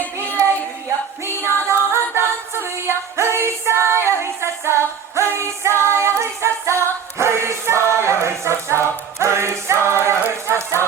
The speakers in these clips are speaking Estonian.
mikseid pille lüüa, mina tahan tantsu lüüa. Hõissa ja hõissassa, hõissa ja hõissassa, hõissa ja hõissassa, hõissa ja hõissassa.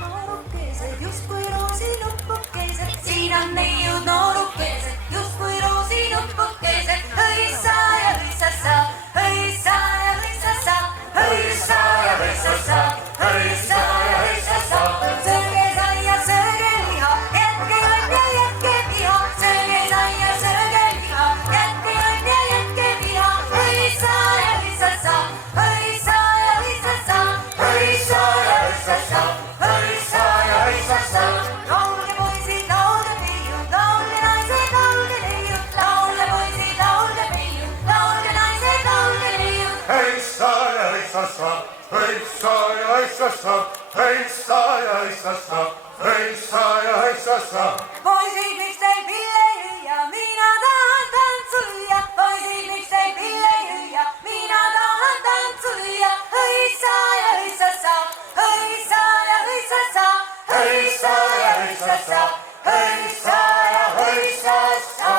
Noorukesed justkui roosinupukesed, siin on neiud noorukesed justkui roosinupukesed. Hõissa ja hõissassa, hõissa ja hõissassa, hõissa ja hõissassa, hõissa ja hõissassa. Sööge saia, sööge liha, jätke õnn ja jätke viha. Sööge saia, sööge liha, jätke õnn ja jätke viha. Hõissa ja hõissassa, hõissa ja hõissassa, hõissa ja hõissassa, hõissa ja hõissassa. Laulge poisid, laulge peiud, laulge naised, laulge neiud. Laulge poisid, laulge peiud, laulge naised, laulge neiud. Hõissa ja hõissassa, hõissa ja hõissassa, hõissa ja hõissassa, hõissa ja hõissassa. Poisid, miks teil pille lüüa, mina tahan tantsu lüüa. Poisid, miks teil pille lüüa, mina tahan tantsu lüüa. Hõissa ja hõissassa, hõissa ja hõissassa, hõissa ja hõissassa, hõissa ja hõissassa.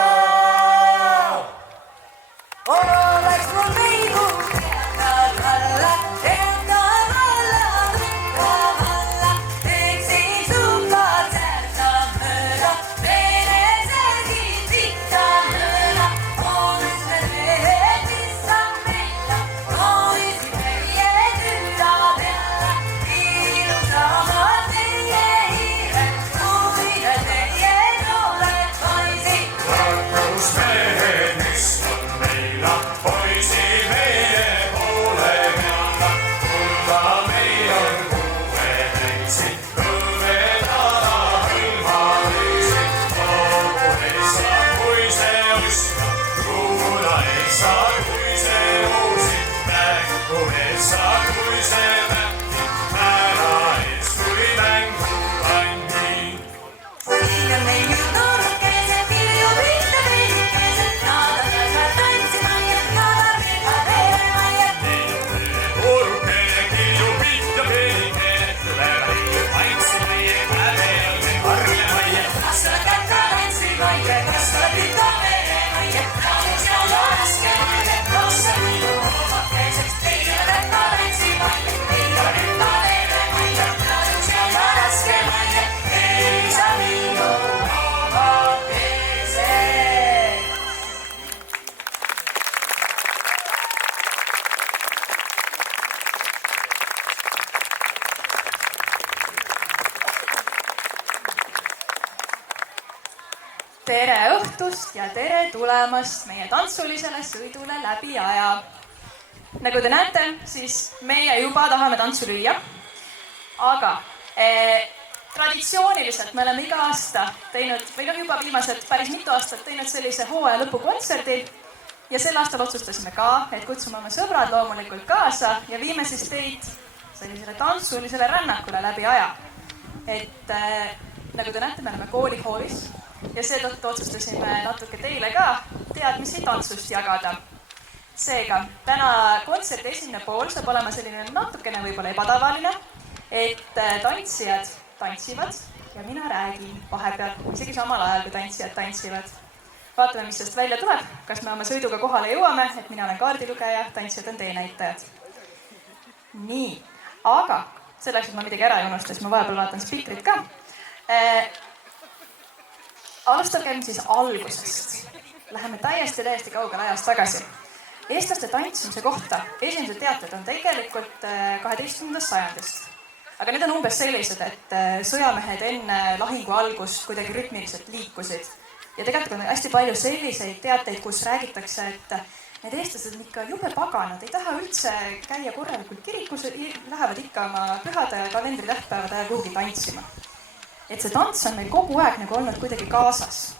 Oleks mul viigu teada valla, teada valla, teada valla. Teeksin sukat säärsa mööda, venesedid sitta mööda. Moonis me mehed, mis on meile, moonis meie tüüda peale. Ilusamad meie hiired, tuulid meie noored poisid. Rakus mehed, mis on meile, poisi meie poole peale. Kulda meil on kuuetäitsi, kõvedada hõlmalisi. Loogu ei saa, kui see uska, kuula ei saa, kui see uusi. Mängu ei saa, kui see mängi, ära ees, kui mängu pandi. Siin on neiud noorukesed, vilju pihta peinikesed. Nad on jätkad tantsima ja nad on liiga teema ja Noorukene, kilju pihta peenikene, tuleb ei paitsi meie käve on see harlemaie. kas sa oled ka tantsima ja kas sa oled ikka verema ja laulus ja laskema ja kas sa minu omakeseks. Teil oled ka tantsima ja teil oled ikka verema ja laulus ja laskema ja ei saa minu omakeseks. Tere õhtust ja tere tulemast meie tantsulisele sõidule läbi aja. Nagu te näete, siis meie juba tahame tantsu lüüa. Aga traditsiooniliselt me oleme iga aasta teinud, või juba viimased päris mitu aastat teinud sellise hooaja lõpukontserdi. Ja sel aastal otsustasime ka, et kutsume oma sõbrad loomulikult kaasa ja viime siis teid sellisele tantsulisele rännakule läbi aja. Et nagu te näete, me oleme koolihoolis. Ja seetõttu otsustasime natuke teile ka teadmisi tantsust jagada. Seega, täna kontserdi esimene pool saab olema selline natukene võib-olla ebatavaline, et tantsijad tantsivad ja mina räägin vahepeal, isegi samal ajal, kui tantsijad tantsivad. Vaatame, mis sellest välja tuleb, kas me oma sõiduga kohale jõuame, et mina olen kaardilugeja, tantsijad on teenäitajad. Nii, aga selleks, et ma midagi ära ei unusta, siis ma vahepeal vaatan spikrit ka. Alustagem siis algusest. Läheme täiesti kaugele ajast tagasi. Eestlaste tantsimise kohta esimesed teated on tegelikult 12. sajandist. Aga need on umbes sellised, et sõjamehed enne lahingu algust kuidagi rütmiliselt liikusid. Ja tegelikult on hästi palju selliseid teateid, kus räägitakse, et need eestlased on ikka jube paganad, ei taha üldse käia korralikult kirikus, lähevad ikka oma pühade ja kalendri tähtpäevade ajal kuhugi tantsima. Et see tants on meil kogu aeg nagu olnud kuidagi kaasas.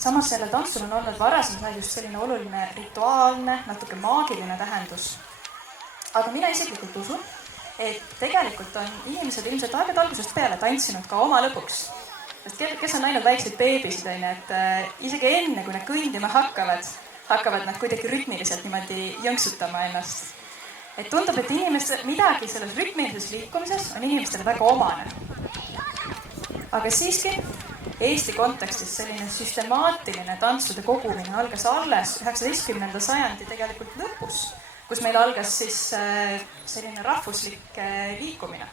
Samas selle tantsul on olnud varasem just selline oluline rituaalne, natuke maagiline tähendus. Aga mina isiklikult usun, et tegelikult on inimesed ilmselt aegade algusest peale tantsinud ka oma lõpuks. Sest kes on näinud väikseid beebisid, et isegi enne, kui nad kõndima hakkavad nad kuidagi rütmiliselt niimoodi jõnksutama ennast. Et tundub, et midagi selles rütmilises liikumises on inimestele väga omane. aga siiski Eesti kontekstis selline süstemaatiline tantsude kogumine algas alles 19. sajandi tegelikult lõpus, kus meil algas siis selline rahvuslik liikumine.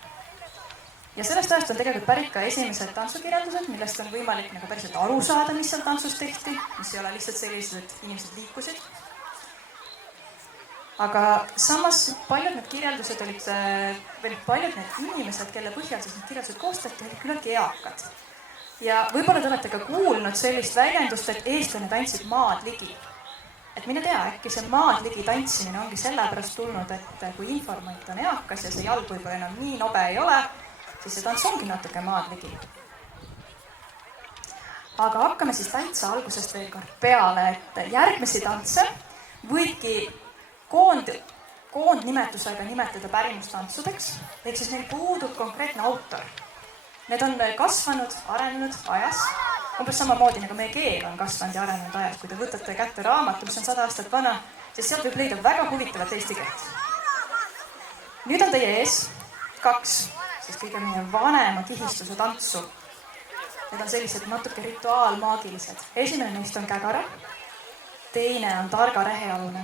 Ja sellest ajast on tegelikult pärit ka esimesed tantsukirjeldused, millest on võimalik nagu päriselt aru saada, mis seal tantsus tehti, mis ei ole lihtsalt sellised, et inimesed liikusid. Aga samas paljud need kirjeldused olid, või paljud need inimesed, kelle põhjal siis need kirjeldused koostati, olid küllaltki eakad. Ja võib-olla te olete ka kuulnud sellist väljendust, et eestlane tantsid maad ligi. Et mine tea, äkki see maad ligi tantsimine ongi sellepärast tulnud, et kui informant on eakas ja see jalg võib-olla enam nii nobe ei ole, siis see tants ongi natuke maad ligi. Aga hakkame siis täitsa algusest veel kord peale, et järgmisi tantse võibki koondnimetusega nimetada pärimustantsudeks, ehk siis neil puudub konkreetne autor. Need on kasvanud, arenenud ajas, umbes samamoodi nagu meie keel on kasvanud ja arenenud ajas. Kui te võtate kätte raamatu, mis on 100 aastat vana, siis sealt võib leida väga huvitavat eesti keelt. Nüüd on teie ees 2 siis kõige meie vanema kihistuse tantsu. Need on sellised natuke rituaalmaagilised. Esimene neist on kägara, teine on targa rehealune.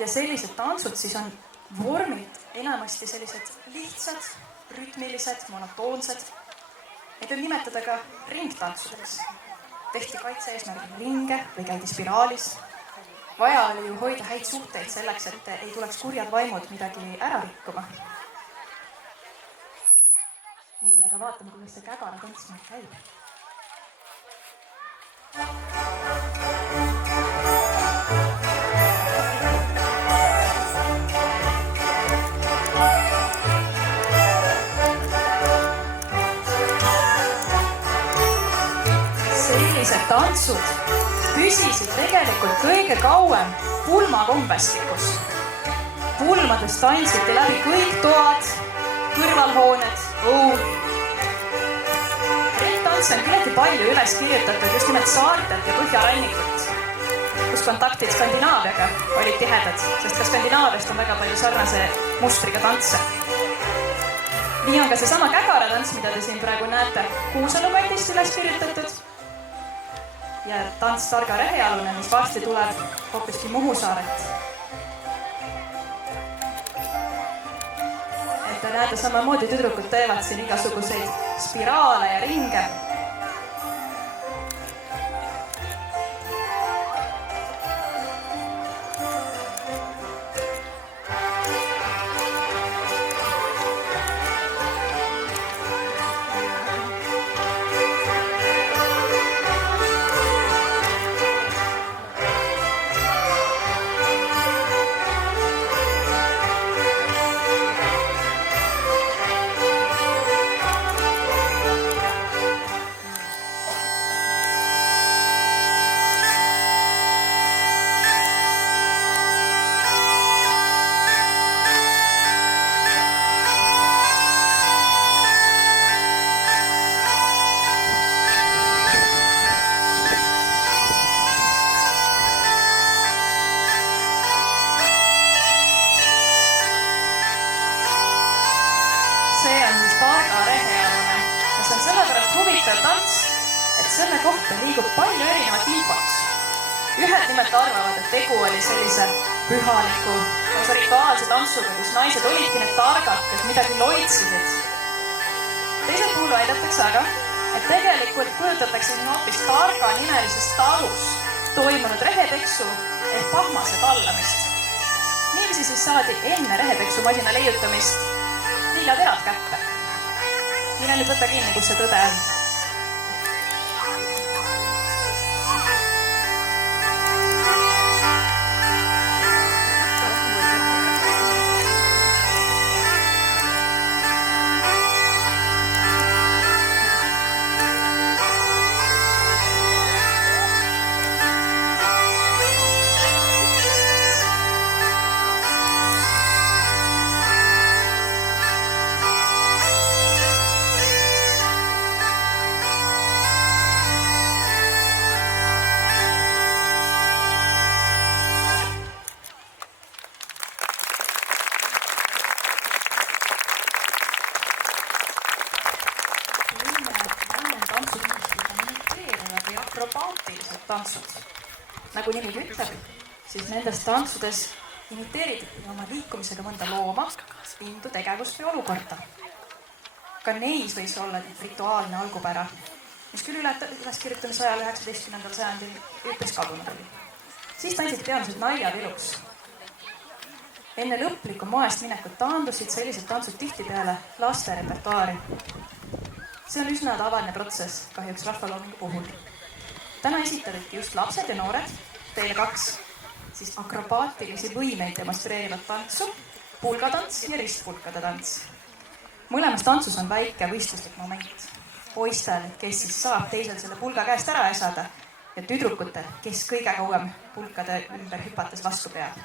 Ja sellised tantsud siis on vormid enamasti sellised lihtsad, rütmilised, monotoonsed. Neid võib nimetada ka ringtantsudeks. Tehti kaitse eesmärgil ringe või käidi spiraalis. Vaja oli ju hoida häid suhteid selleks, et ei tuleks kurjad vaimud midagi ära rikkuma. Nii, aga vaatame, kuidas see kägara tantsmine käib. Sellised tantsud püsisid tegelikult kõige kauem pulmakombestikus. Pulmades tantsiti läbi kõik toad, kõrvalhooned, õud. Ringtantse on küllaltki palju üles kirjutatud just nimelt saartelt ja põhjarannikut, kus kontaktid Skandinaaviaga olid tihedad, sest ka Skandinaaviast on väga palju sarnase mustriga tantse. Nii on ka seesama kägaratants, mida te siin praegu näete, Kuusalu kandist üles kirjutatud. Ja tants targa rehealune, mis varsti tuleb hoopiski Muhu saaret. Et te näete samamoodi, tüdrukud teevad siin igasuguseid spiraale ja ringe. Selle kohta liigub palju erinevat infot. Ühed nimelt arvavad, et tegu oli sellise pühaliku, rituaalse tantsuga, kus naised olidki need targad, kes midagi loitsisid. Teisel puhul väidetakse aga, et tegelikult kujutatakse siin hoopis targa nimelises talus toimunud reheteksu ehk pahmase tallamist. Niiviisi siis saadi enne reheteksumasina leiutamist lilleterad kätte. Mine nüüd võtta kinni, kus see tõde on. akrobaatilised tantsud. Nagu nimi ütleb, siis nendes tantsudes imiteerid oma liikumisega mõnda looma, lindu, tegevust või olukorda. Ka neis võis olla rituaalne algupära, mis küll üleskirjutamise ajal 19. sajandil üpris kadunud oli. Siis tantsid peamiselt naljaviluks. Enne lõplikku moest minekut taandusid sellised tantsud tihtipeale laste repertuaari. See on üsna tavaline protsess kahjuks rahvaloomingu puhul. Täna esitavadki just lapsed ja noored teile 2 siis akrobaatilisi võimeid demonstreerivat tantsu, pulgatants ja ristpulkade tants. Mõlemas tantsus on väike võistluslik moment. Poistel, kes siis saab teisel selle pulga käest ära äsada ja tüdrukutel, kes kõige kauem pulkade ümber hüpates vastu peab.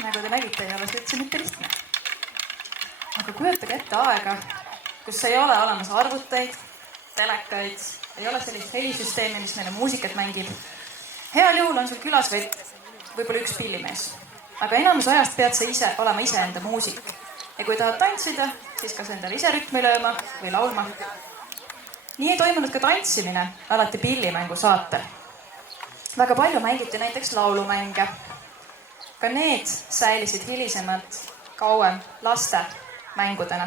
Nagu te nägite, ei ole see üldse mitte lihtne. Aga kujutage ette aega, kus ei ole olemas arvuteid, telekaid, ei ole sellist helisüsteemi, mis meile muusikat mängib. Heal juhul on sul külas võib-olla üks pillimees. Aga enamus ajast pead sa ise olema iseenda muusik. Ja kui tahad tantsida, siis kas endale ise rütmi lööma või laulma. Nii ei toimunud ka tantsimine alati pillimängu saatel. Väga palju mängiti näiteks laulumänge. Ka need säilisid hilisemalt kauem laste mängudena.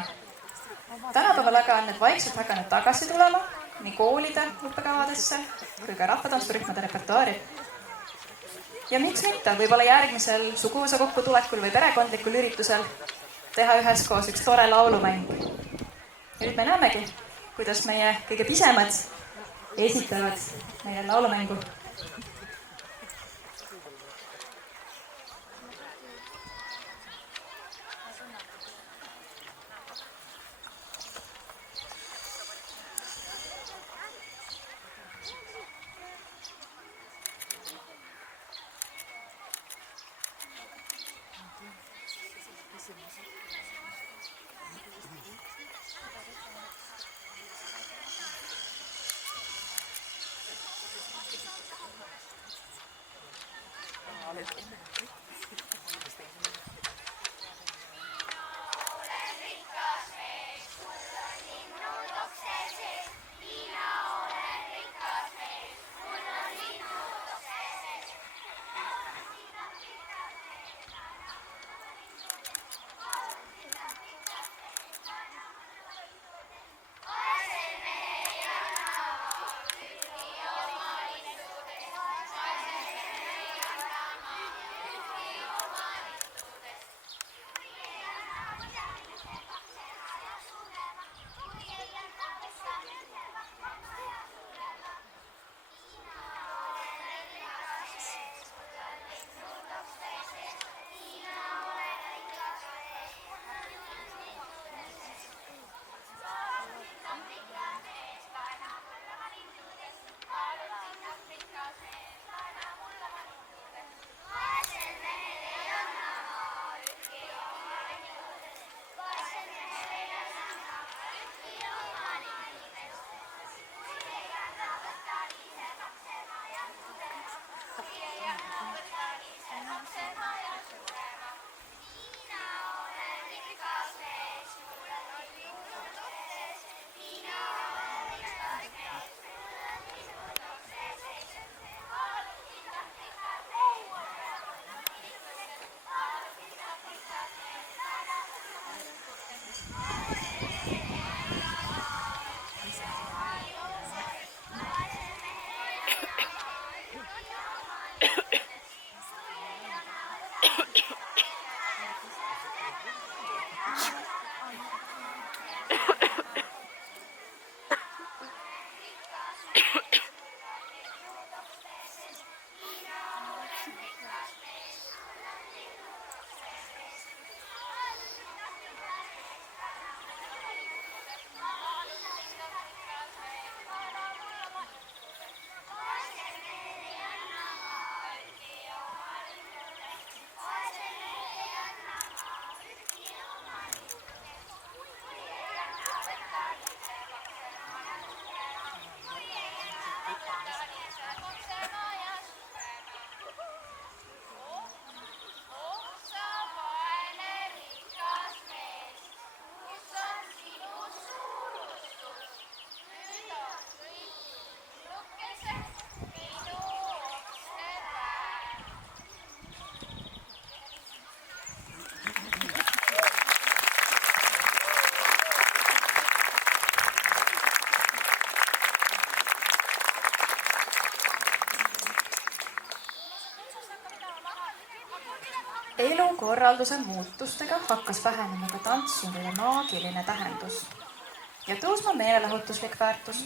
Tänapäeval aga on need vaikselt hakanud tagasi tulema nii koolide õppekavadesse kui ka rahvatantsurühmade repertuaari. Ja miks mitte, võib-olla järgmisel suguvõsa kokkutulekul või perekondlikul üritusel teha üheskoos üks tore laulumäng. Ja nüüd me näemegi, kuidas meie kõige pisemad esitavad meie laulumängu. Elukorralduse muutustega hakkas vähenema ka tantsudele maagiline tähendus ja tõusma meelelahutuslik väärtus.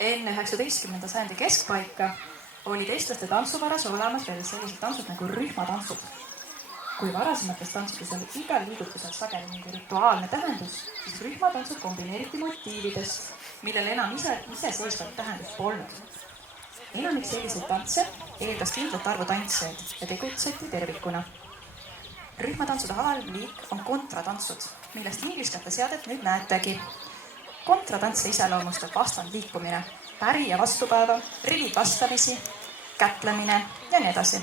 Enne 19. sajandi keskpaika olid eestlaste tantsuvaras olemas veel sellised tantsud nagu rühmatantsud. Kui varasemates tantsudes oli igal liigutusel sageli mingi rituaalne tähendus, siis rühmatantsud kombineeriti motiividest, millel enam iseseisvat tähendust polnud. Enamik selliseid tantse eeldas kindlat arvu tantsijaid ja tegutseti tervikuna. Rühmatantsude alalliik on kontratantsud, millest ingliskeelte seadet nüüd näetegi. Kontratantse iseloomustab vastandliikumine, päri ja vastupäeva, rivid vastamisi, kätlemine ja nii edasi.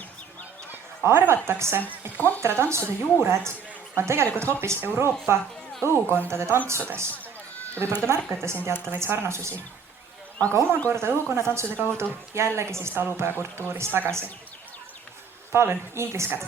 Arvatakse, et kontratantsude juured on tegelikult hoopis Euroopa õukondade tantsudes. Ja võib-olla te märkate siin teatavaid sarnasusi. Aga omakorda õukonnatantsude kaudu jällegi siis talupojakultuuris tagasi. Palun, ingliskäed!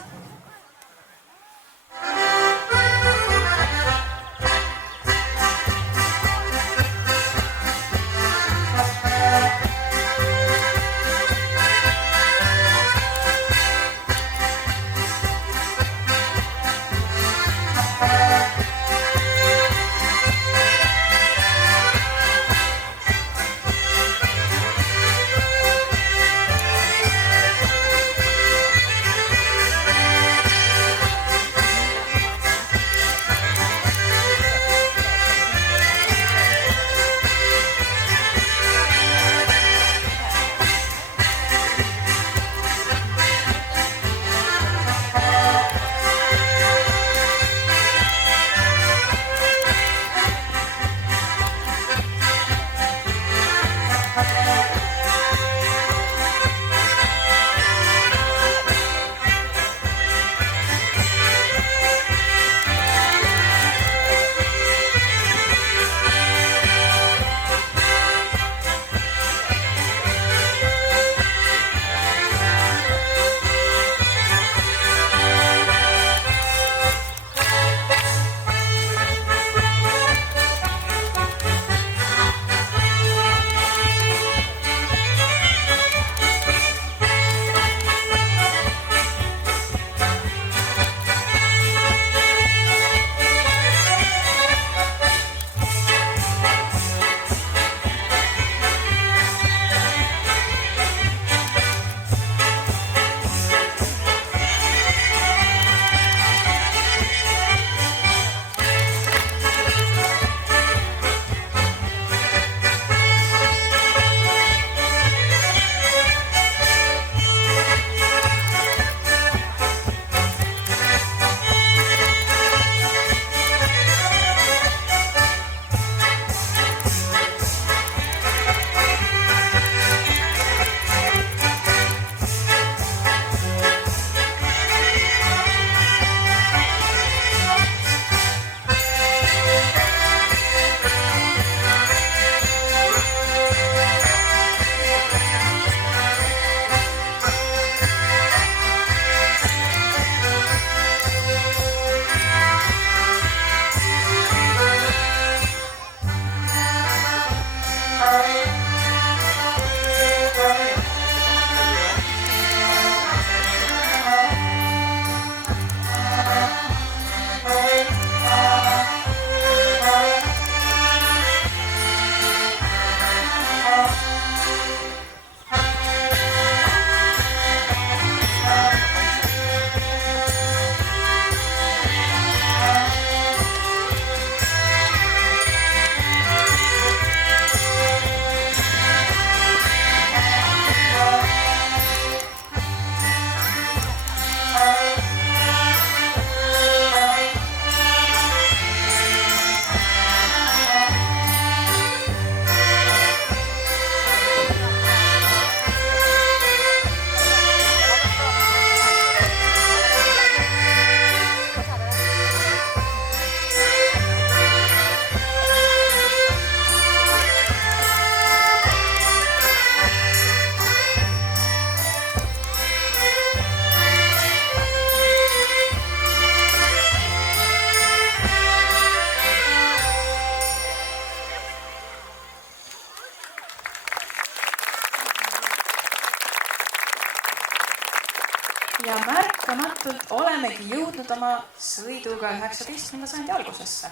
Ja märkamatult olemegi jõudnud oma sõiduga 19. sajandi algusesse.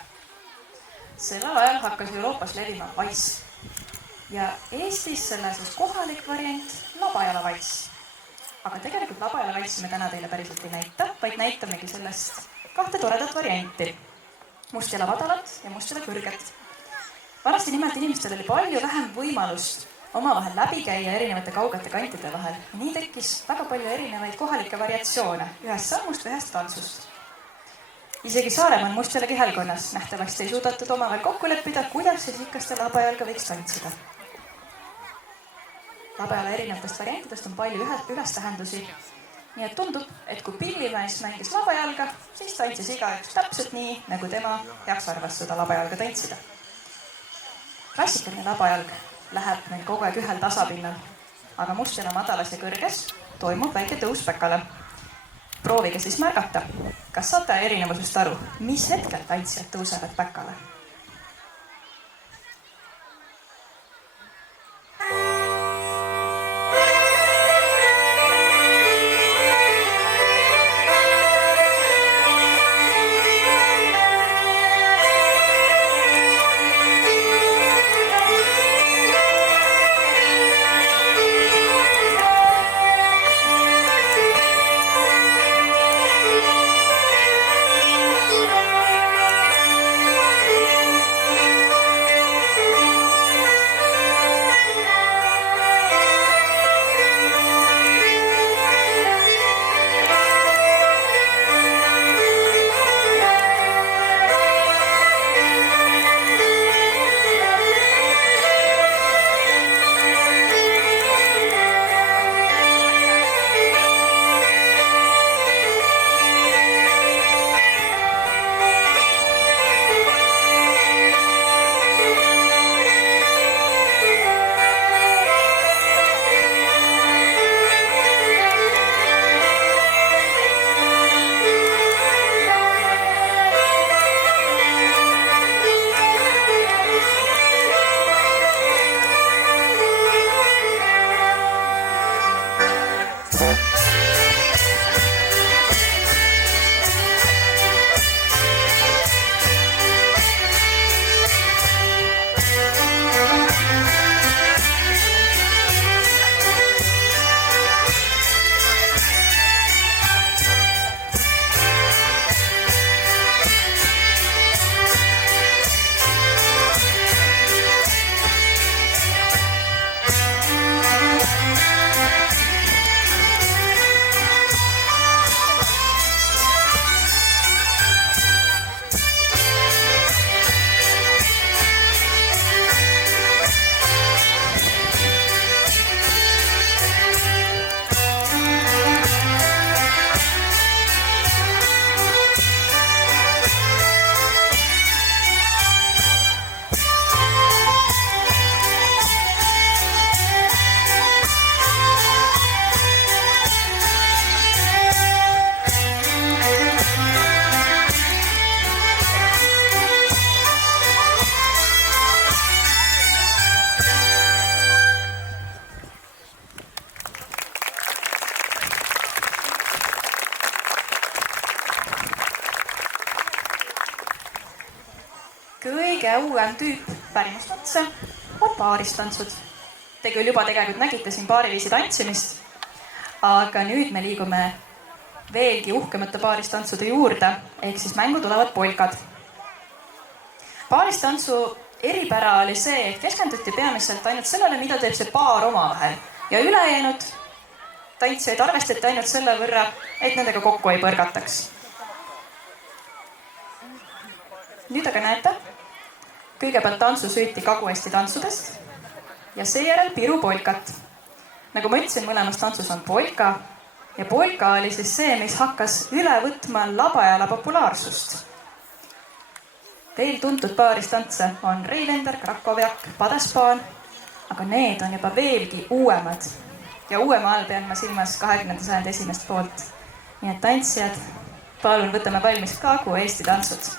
Sellel ajal hakkas Euroopas levima vaiss. Ja Eestis selle siis kohalik variant labajala vaiss. Aga tegelikult labajala vaissi me täna teile päriselt ei näita, vaid näitamegi sellest 2 toredat varianti. Mustjala madalat ja mustjala kõrget. Vanasti nimelt inimestel oli palju vähem võimalust omavahel läbi käia erinevate kaugete kantide vahel. Nii tekkis väga palju erinevaid kohalikke variatsioone ühest sammust või ühest tantsust. Isegi Saaremaa mustjalagi hälgonnas nähtavasti ei suudetud omavahel kokku leppida, kuidas siis ikaste labajalga võiks tantsida. Labajala erinevatest variantidest on palju ülestähendusi. Nii et tundub, et kui pillimees mängis labajalga, siis tantsis igaüks täpselt nii, nagu tema heaks arvas seda labajalga tantsida. Klassikaline labajalg läheb meil kogu aeg ühel tasapinnal, aga mustjala madalas ja kõrges toimub väike tõus päkale. Proovige siis märgata, kas saate erinevusest aru, mis hetkel tantsijad tõusevad päkale. Kõige uuem tüüp pärimust otsa on paaristantsud. Te küll juba tegelikult nägite siin paariviisi tantsimist, aga nüüd me liigume veelgi uhkemate paaristantsude juurde, ehk siis mängu tulevad polkad. Paaristantsu eripära oli see, et keskenduti peamiselt ainult sellele, mida teeb see paar omavahel. Ja ülejäänud tantsijaid arvestati ainult selle võrra, et nendega kokku ei põrgataks. Nüüd aga näete, kõigepealt tantsu süüti Kagu-Eesti tantsudest ja seejärel Piru polkat. Nagu ma ütlesin, mõlemas tantsus on polka ja polka oli siis see, mis hakkas üle võtma labajala populaarsust. Veel tuntud paaristantse on Reilender, Krakowiak, Padespaan, aga need on juba veelgi uuemad. Ja uuema all pean ma silmas 20. sajandi esimest poolt. Nii et tantsijad, palun võtame valmis Kagu-Eesti tantsud.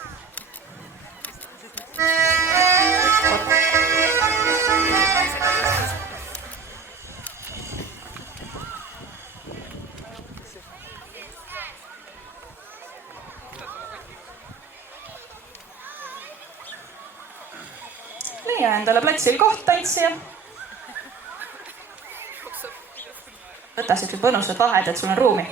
leia endale platsil koht, tantsija. Võta siuksed mõnusad vahed, et sul on ruumi.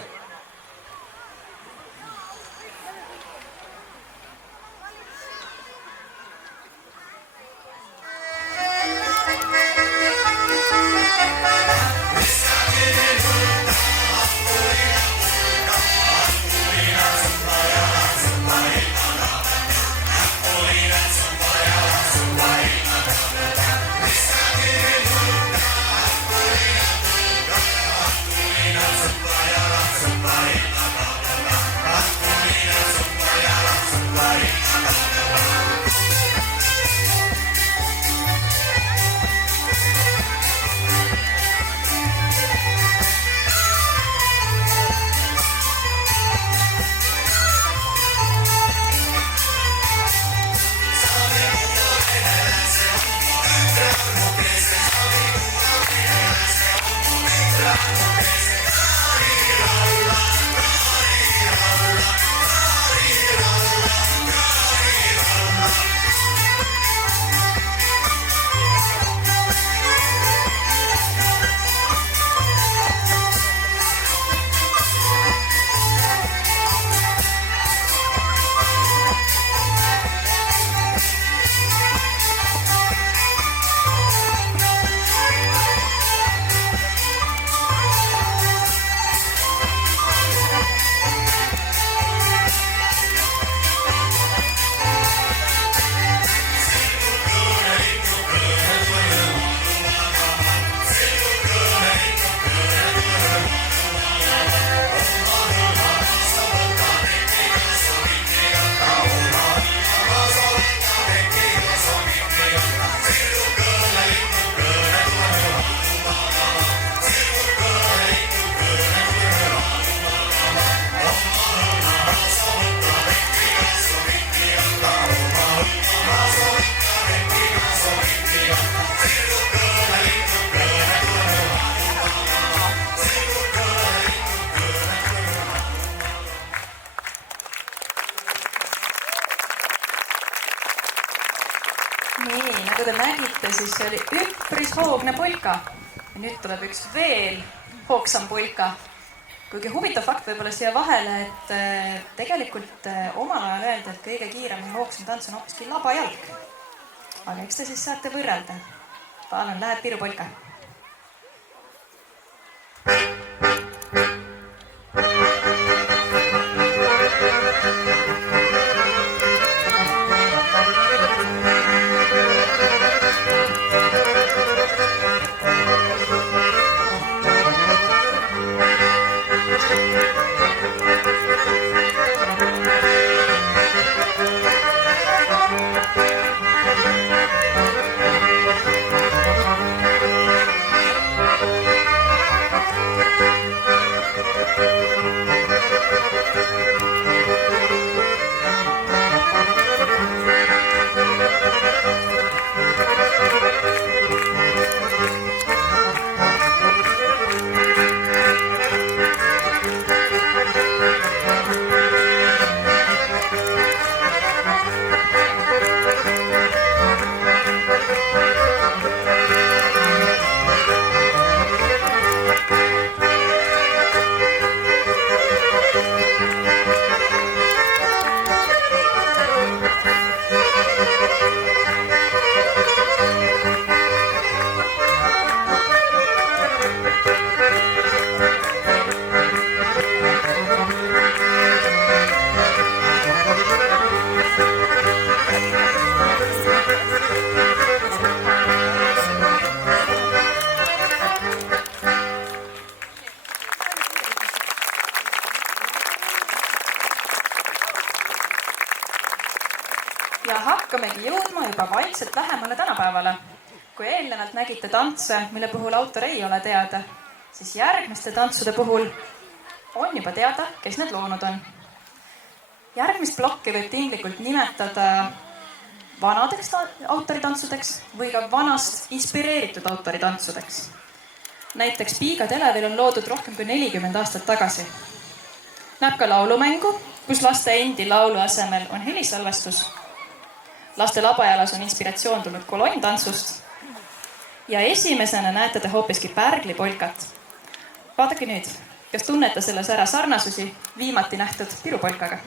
Nii, nagu te nägite, siis see oli üpris hoogne polka. Ja nüüd tuleb üks veel hoogsam polka. Kuigi huvitav fakt võib-olla siia vahele, et tegelikult omal ajal öeldi, et kõige kiiremini hoogsam tants on hoopiski labajalg. Aga eks te siis saate võrrelda. Palun, läheb piru polka. Ja hakkamegi jõudma juba vaikselt lähemale tänapäevale. Kui eelnevalt nägite tantse, mille puhul autor ei ole teada, siis järgmiste tantsude puhul on juba teada, kes need loonud on. Järgmist plokki võib tinglikult nimetada vanadeks autoritantsudeks või ka vanast inspireeritud autoritantsudeks. Näiteks Piiga Televil on loodud rohkem kui 40 aastat tagasi. Näeb ka laulumängu, kus laste endi laulu asemel on helisalvestus. Laste labajalas on inspiratsioon tulnud kolonntantsust. Ja esimesena näete te hoopiski pärglipolkat. Vaadake nüüd, kas tunnete selles ära sarnasusi viimati nähtud pirupolkaga?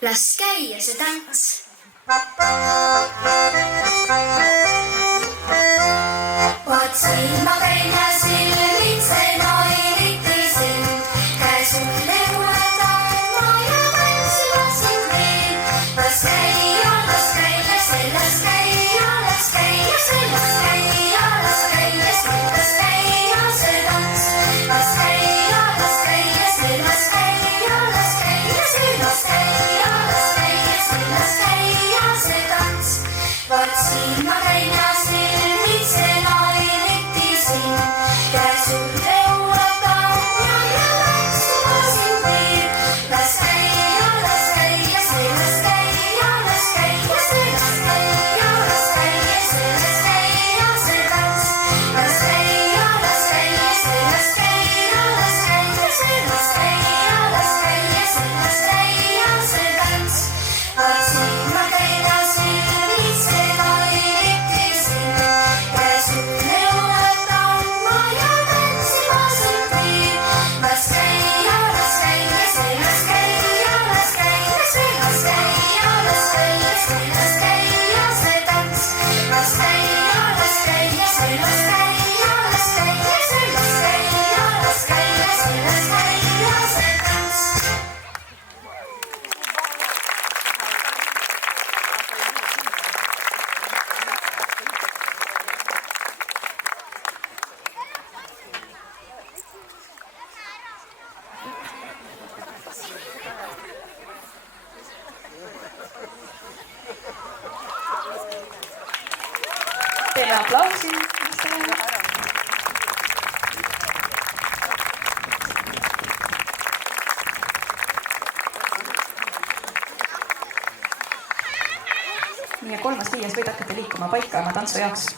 Las käia see tants. Vaat silma käin ja silmitsen oilitisin. Käes ütle mulle taema ja tantsivasin veel. Las käia see, las käia, las käia see, las käia, las käia see, las käia see tants. Las käia see, las käia, las käia see, las käia. Las käia teeme aplausi. Nii ja 3.5 võid hakata liikuma paika oma tantsu jaoks.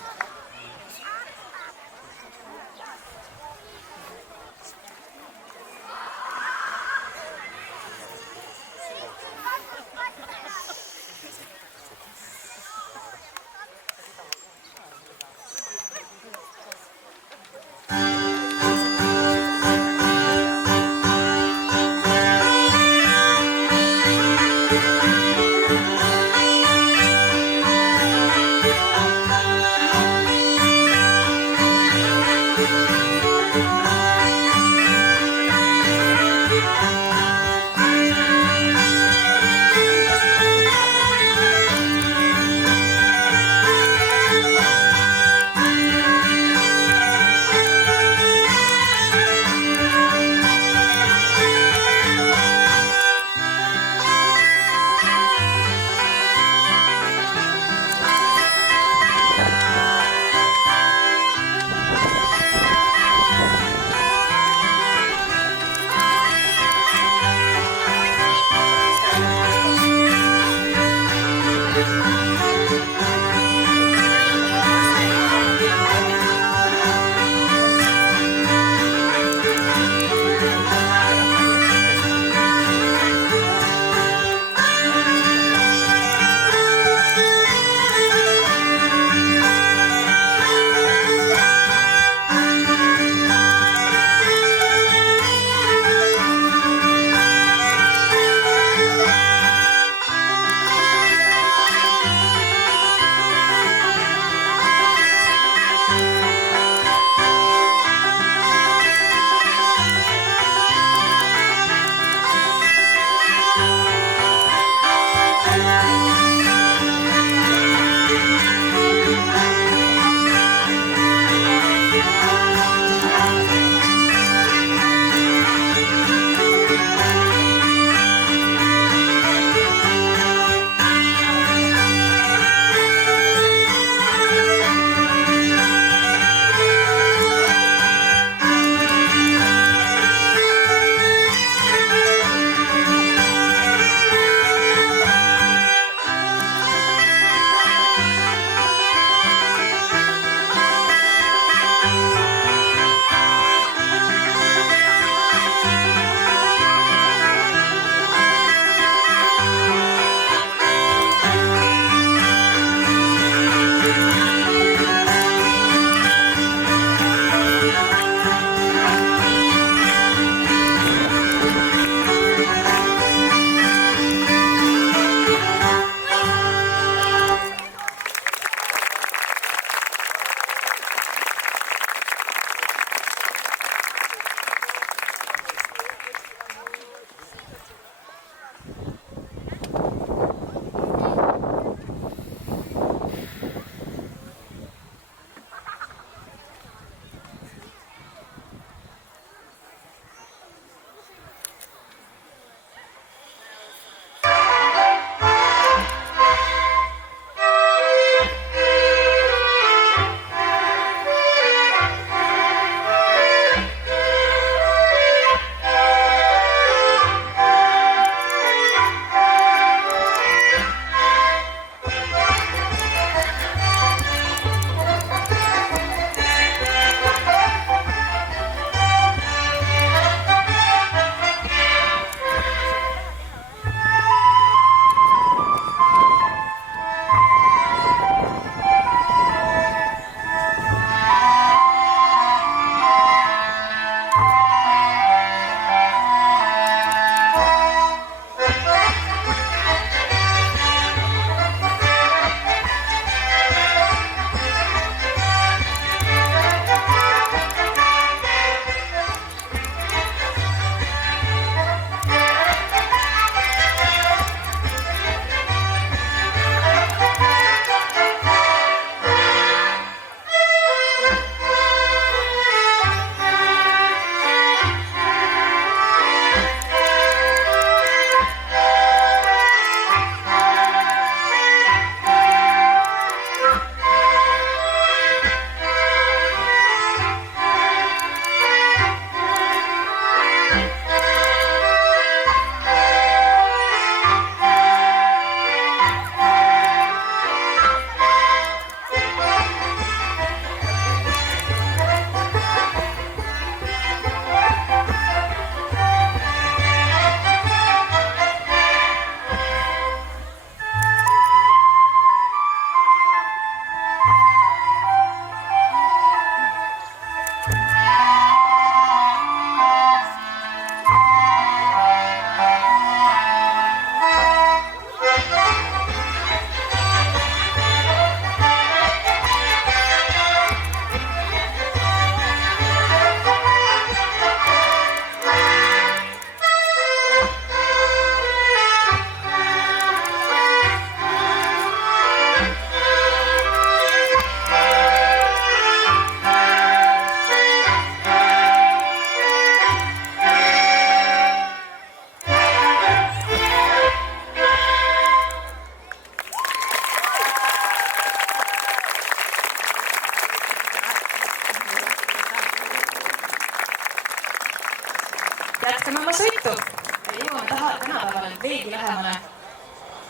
jätkame oma sõitu ja jõuame tänapäevale veelgi lähemale.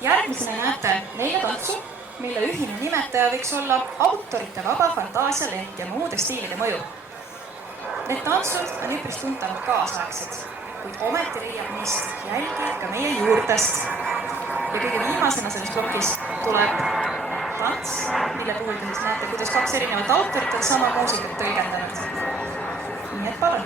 Järgmisena näete 4 tantsu, mille ühine nimetaja võiks olla autorite vaba fantaasialend ja muude stiilide mõju. Need tantsud on üpris tuntavad kaasaegsed, kuid ometi leiab neist jälgi ka meie juurtest. Ja kõige viimasena selles plokis tuleb tants, mille puhul te siis näete, kuidas 2 erinevat autorit on sama muusikat tõlgendanud. Nii et palun!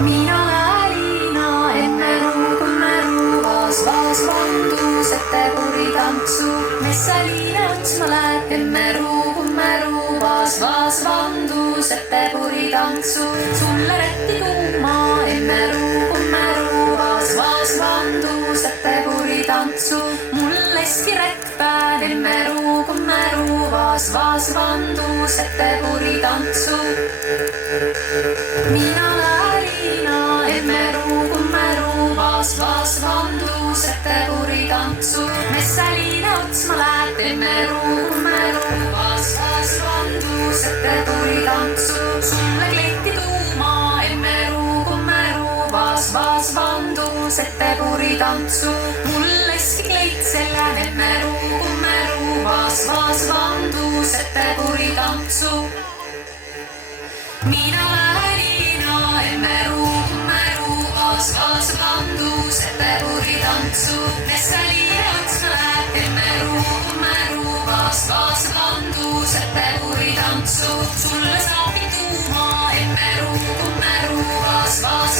Mina Alina enne ruugu vaas vandus, ette puri tantsu. Messaliine otsma läheb emme ruugu vaas vandus, ette puri tantsu. Sulle rätti kuuma emme ruugu vaas vandus, ette puri tantsu. Mulleski rättpäev emme ruugu vaas vandus, ette puri tantsu. Mina emme ruugu vaas vandus, ette puri tantsu. Messaliine otsma läheb emme ruugu vaas vandus, ette puri tantsu. Sulle kleiti tuuma emme ruugu vaas vandus, ette puri tantsu. Mulleski kleit selja emme ruugu vaas vandus, ette puri tantsu. Mina emme ruugu vaas vandus, ette puri tantsu. Messaliine otsma läheb emme ruugu vaas vandus, ette puri tantsu. Sulle saabki tuuma emme ruugu vaas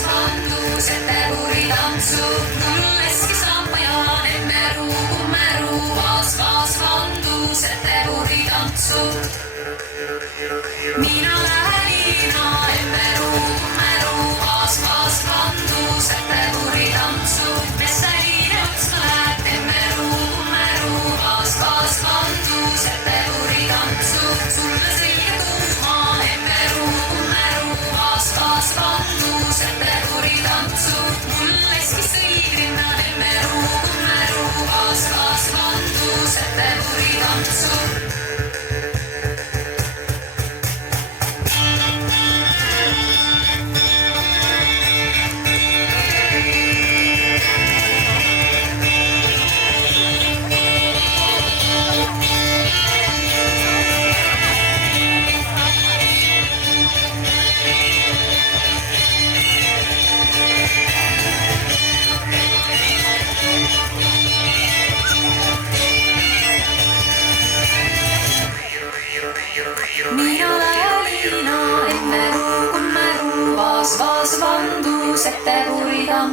vandus, ette puri tantsu. Mulleski sammaja emme ruugu vaas vandus, ette puri tantsu. Mina emme ruugu vaas vandus, ette puri tantsu. Messaliine otsma läheb emme ruugu vaas vandus, ette puri tantsu. Sulle selja tuuma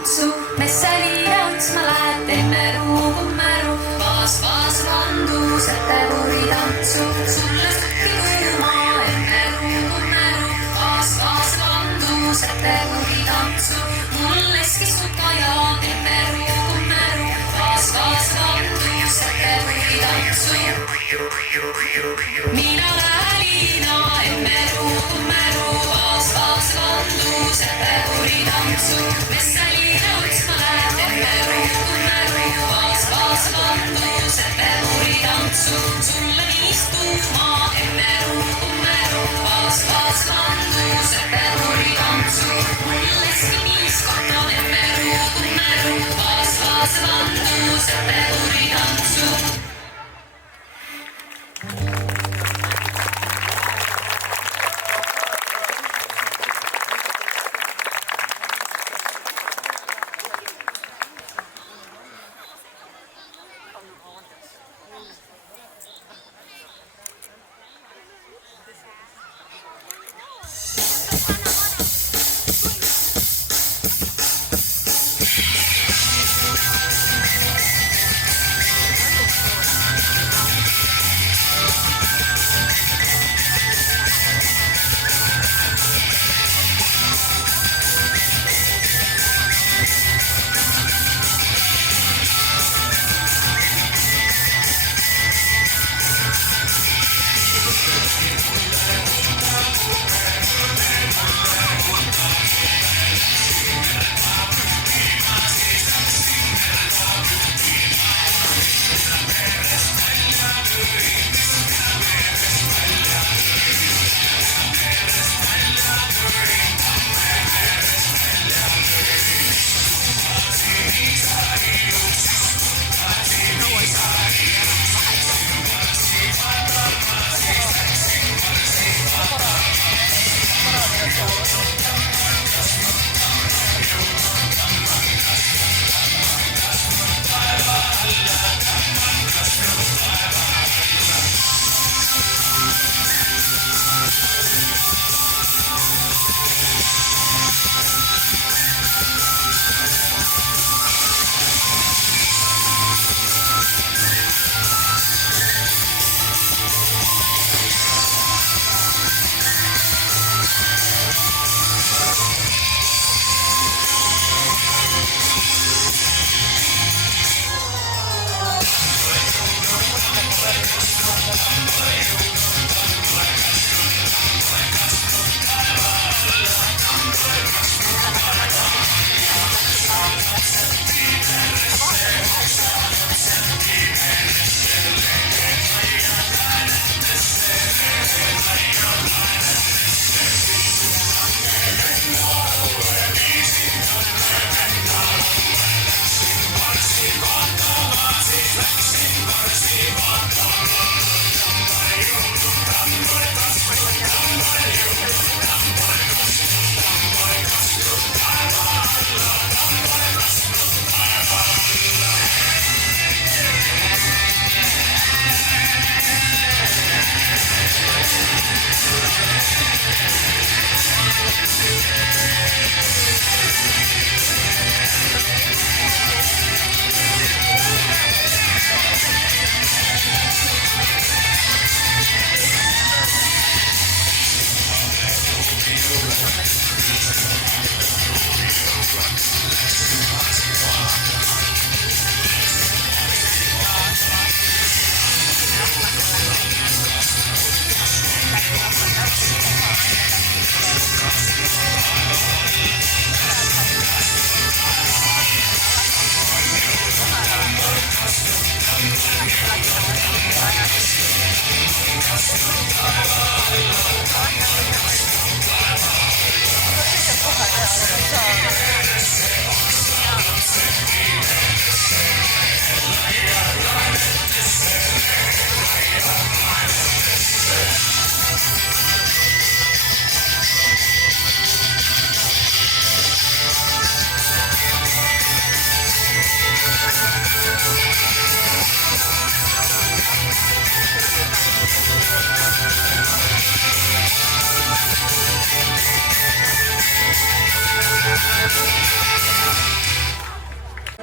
tantsu, Messalina otsma lähed, teeme ruugumäru. Vaas vandus, et teguri tantsu, sulle sukki kuuma, enne ruugumäru. Vaas vandus, et teguri tantsu, mulleski suka ja teeme ruugumäru. Vaas vandus, et teguri tantsu. Mina lähelina, enne ruugumäru. Vaas vandus, et teguri tantsu, Messalina otsma lähed, enne ruugumäru. Vaas vandus, et teguri tantsu, sulle istuma, enne ruugumäru. Vaas vandus, et teguri tantsu, mulleski niiskotan, enne ruugumäru. Vaas vandus, et teguri tantsu.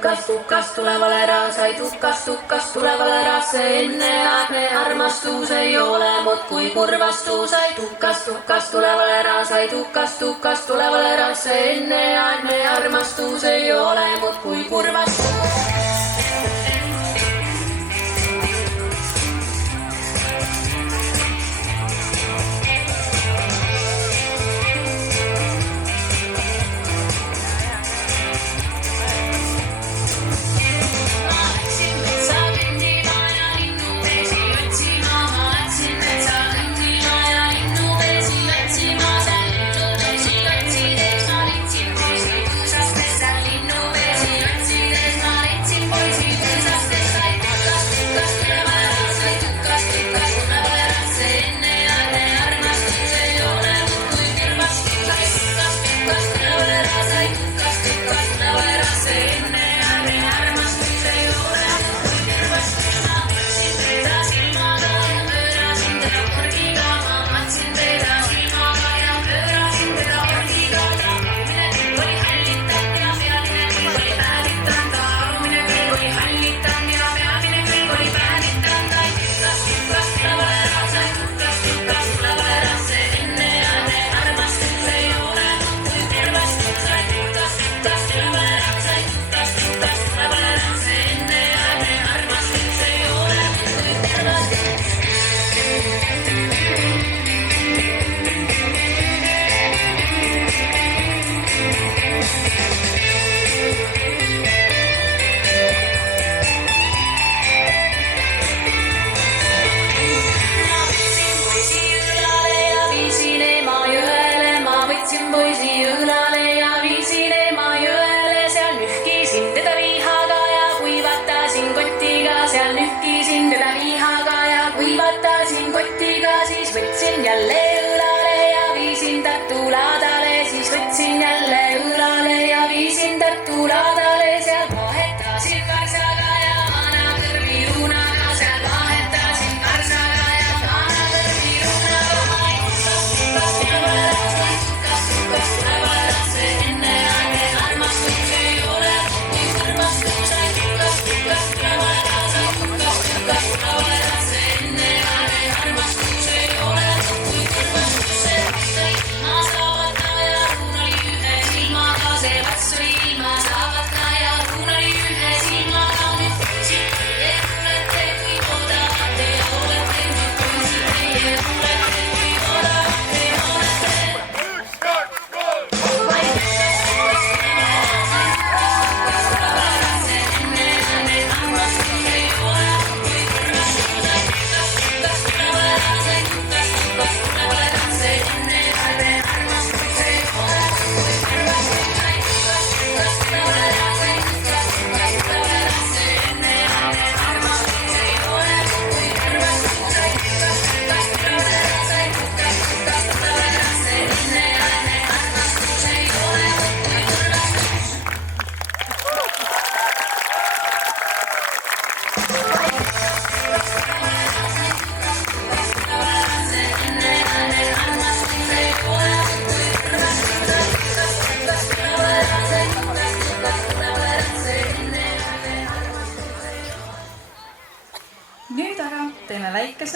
tukas tulevale raasai, tukas tulevale raasse, enneaegne armastus ei ole muud kui kurvastus, ai tukas tulevale raasai, tukas tulevale raasse, enneaegne armastus ei ole muud kui kurvastus.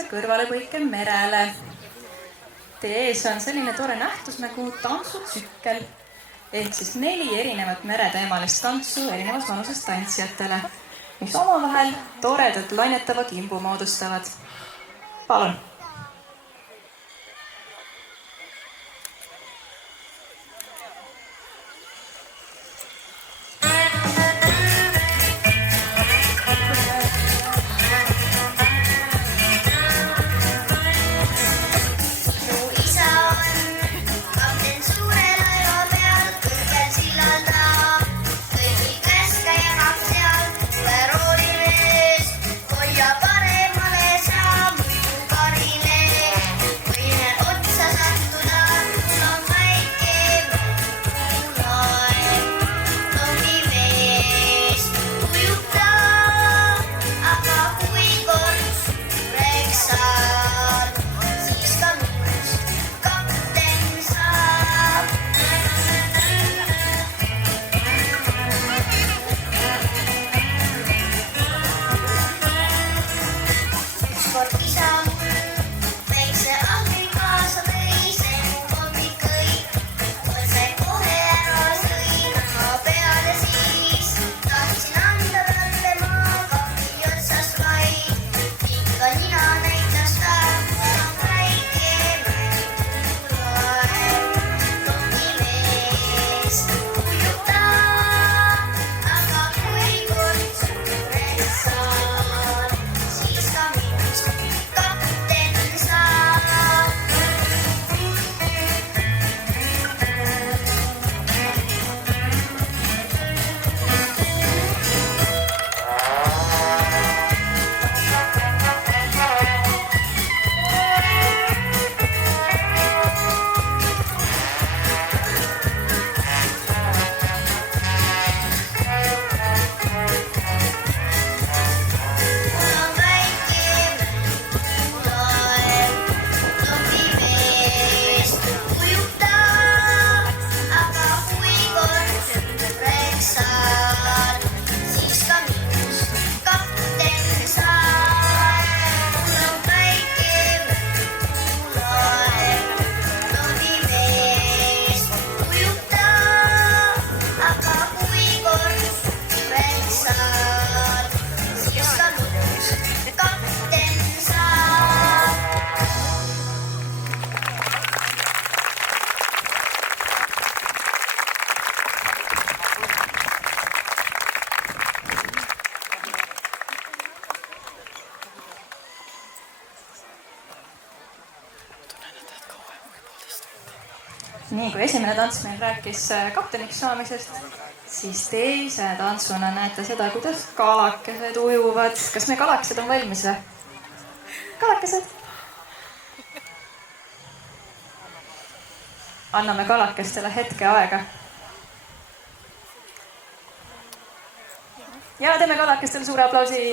Kõrvalepõike merele. Teie ees on selline tore nähtus nagu tantsutsükkel ehk siis 4 erinevat mereteemalist tantsu erinevas vanuses tantsijatele, mis omavahel toredalt lainetava kimbu moodustavad. Palun! Paremale saa muidu kari Nii kui esimene tants meil rääkis kapteniks saamisest, siis teise tantsuna näete seda, kuidas kalakesed ujuvad. Kas me kalakesed on valmis või? Kalakesed? Anname kalakestele hetke aega. Ja teeme kalakestele suure aplausi!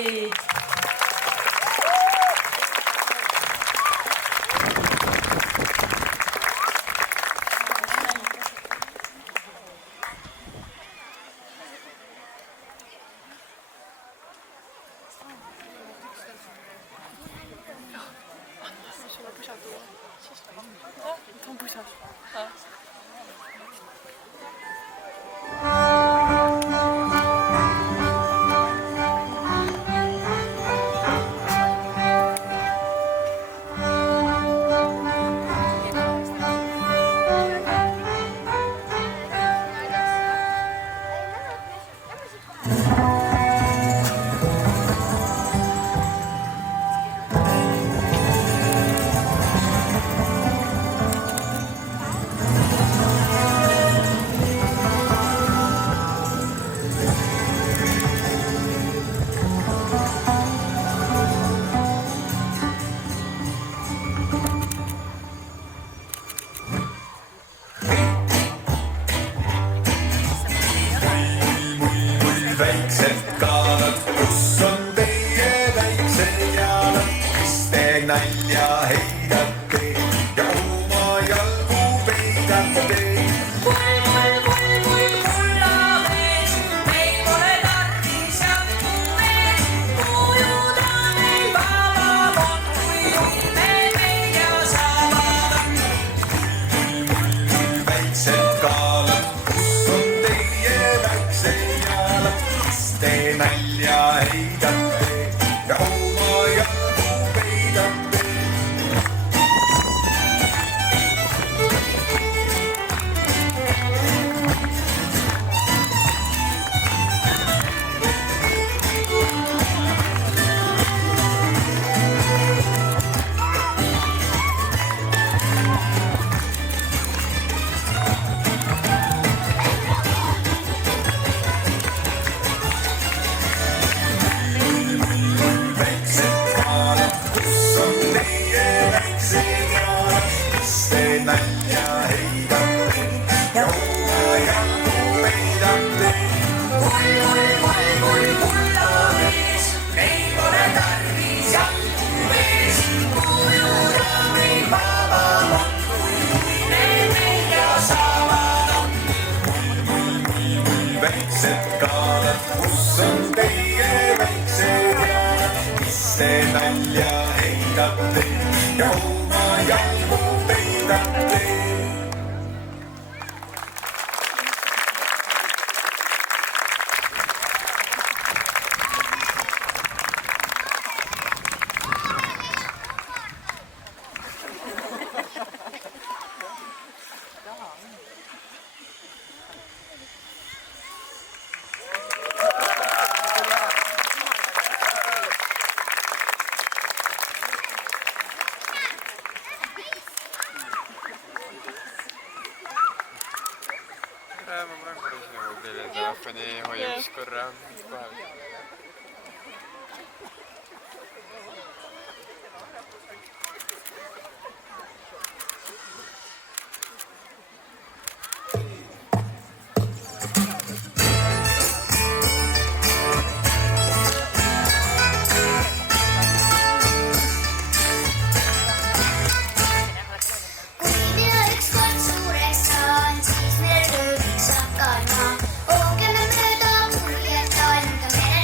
Ooge me mööda, kuljetaan ka mere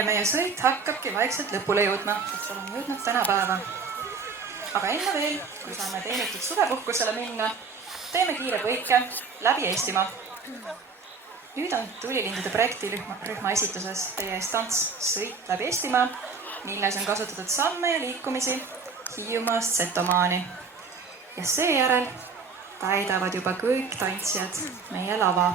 Ja meie sõit hakkabki vaikselt lõpule jõudma, sest oleme jõudnud tänapäeva. Aga enne veel, kui saame teenitud suvepuhkusele minna, teeme kiire põike läbi Eestimaa. Nüüd on Tulilindude projektirühma esituses teie ees tants Sõit läbi Eestimaa, milles on kasutatud samme ja liikumisi Hiiumaast Setomaani. Ja seejärel täidavad juba kõik tantsijad meie lava.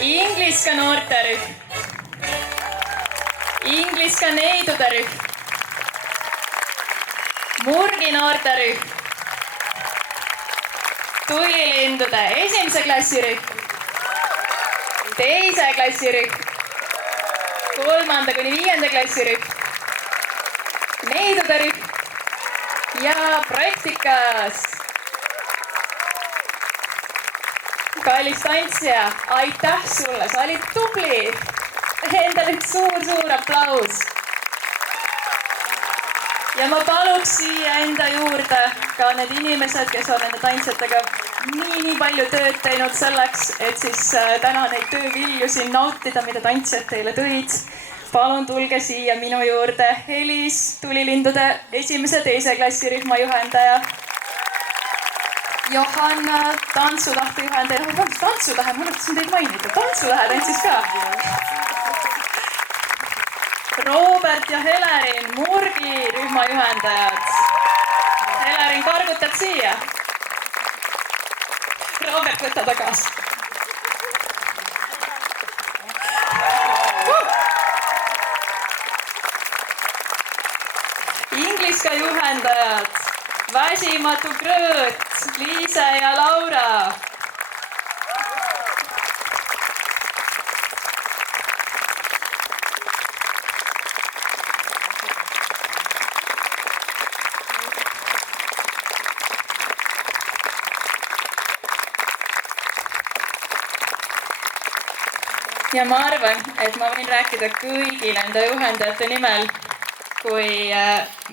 Ingliska noorterühm, Ingliska neidude rühm, Murgi noorterühm, Tulilindude 1. klassi rühm, 2. klassi rühm, 3. kuni 5. klassi rühm, neidude rühm ja praktikas. Kallis tantsija, aitäh sulle, sa olid tubli. Endale üks suur aplaus. Ja ma paluks siia enda juurde ka need inimesed, kes on nende tantsijatega nii palju tööd teinud selleks, et siis täna neid töövilju siin nautida, mida tantsijad teile tõid. Palun tulge siia minu juurde Helis, Tulilindude 1. ja 2. klassi rühma juhendaja. Johanna, tantsutahte juhendaja. Tantsutähe, ma unustasin teid mainida. Tantsutähe tantsis ka. Robert ja Helerin, Murgi rühma juhendajad. Helerin, kargutad siia. Robert, võta tagasi. Ingliska juhendajad, Väsimatu Krõõt, Liise ja Laura. Ja ma arvan, et ma võin rääkida kõigi nende juhendajate nimel, kui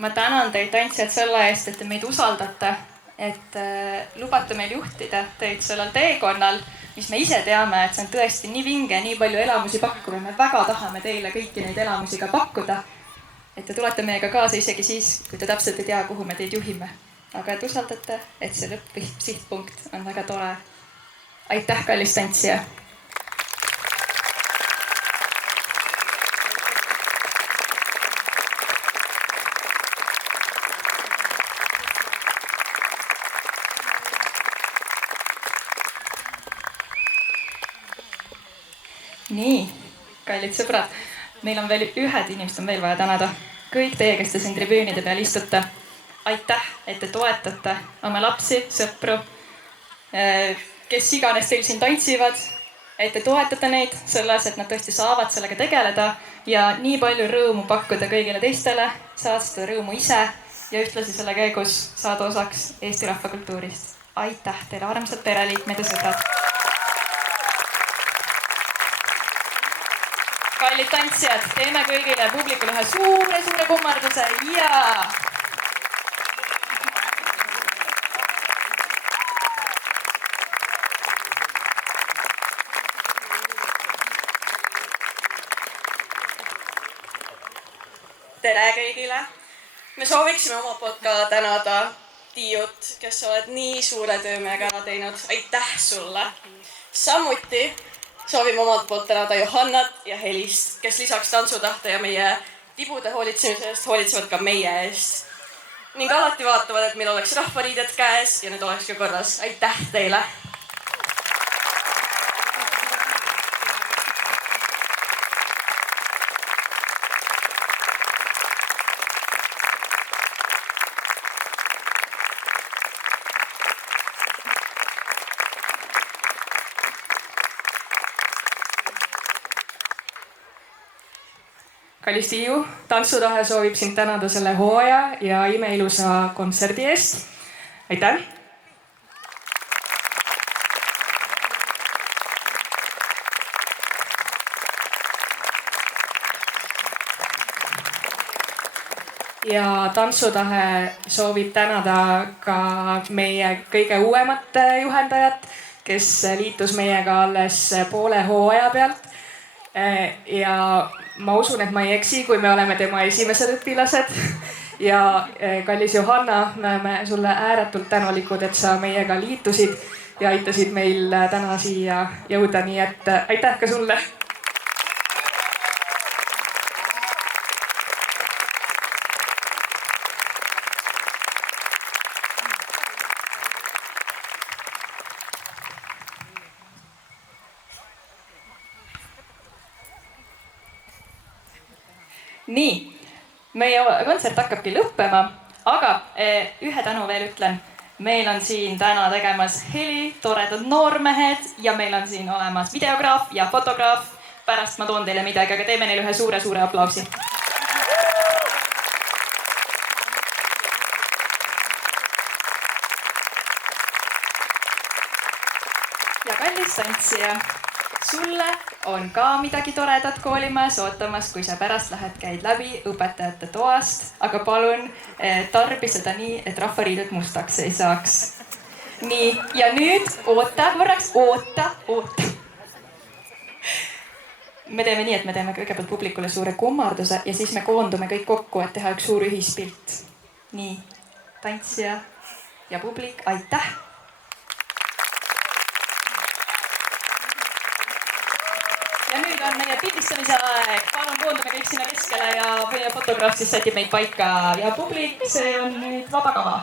ma tänan teid tantsijad selle eest, et te meid usaldate, et lubate meil juhtida teid sellel teekonnal, mis me ise teame, et see on tõesti nii vinge, nii palju elamusi pakkuva. Me väga tahame teile kõiki neid elamusi ka pakkuda, et te tulete meiega kaasa isegi siis, kui te täpselt ei tea, kuhu me teid juhime. Aga et usaldate, et see lõpp-sihtpunkt on väga tore. Aitäh, kallis tantsija! Nii, kallid sõbrad, meil on veel ühed inimesed on veel vaja tänada. Kõik teie, kes te siin tribüünide peal istute. Aitäh, et te toetate oma lapsi, sõpru, kes iganes teil siin tantsivad, et te toetate neid selles, et nad tõesti saavad sellega tegeleda ja nii palju rõõmu pakkuda kõigile teistele, saad seda rõõmu ise ja ühtlasi selle käigus saada osaks Eesti rahvakultuurist. Aitäh teile, armsad pereliikmed ja sõbrad! Kallid tantsijad, teeme kõigile publikule ühe suure kummarduse ja... Tere kõigile! Me sooviksime oma poolt ka tänada Tiiut, kes oled nii suure töömega teinud. Aitäh sulle! Samuti soovime omalt poolt tänada Johannat ja Helist, kes lisaks tantsutahte ja meie tibude hoolitsemise eest hoolitsevad ka meie eest. Ning alati vaatavad, et meil oleks rahvariided käes ja need oleks ka korras. Aitäh teile! Kallis Tiiu, Tantsutahe soovib sind tänada selle hooaja ja imeilusa kontserdi eest. Aitäh! Ja Tantsutahe soovib tänada ka meie kõige uuemat juhendajat, kes liitus meiega alles poole hooaja pealt. Ja ma usun, et ma ei eksi, kui me oleme tema esimesed õpilased. Ja kallis Johanna, me oleme sulle ääretult tänulikud, et sa meiega liitusid ja aitasid meil täna siia jõuda. Nii et aitäh ka sulle! nii, meie kontsert hakkabki lõppema, aga ühe tänu veel ütlen. Meil on siin täna tegemas heli, toredad noormehed ja meil on siin olemas videograaf ja fotograaf. Pärast ma toon teile midagi, aga teeme neile ühe suure aplausi. Ja kallis tantsija, sulle on ka midagi toredat koolimajas ootamas, kui sa pärast käid läbi õpetajate toast, aga palun tarbi seda nii, et rahvariided mustaks ei saaks. Nii, ja nüüd oota korraks, oota. Me teeme nii, et me teeme kõigepealt publikule suure kummarduse ja siis me koondume kõik kokku, et teha üks suur ühispilt. Nii, tantsija ja publik, aitäh! Ja nüüd on meie pildistamise aeg. Palun koondume kõik sinna keskele ja meie fotograaf siis sätib meid paika. Ja publik, see on nüüd vaba kava.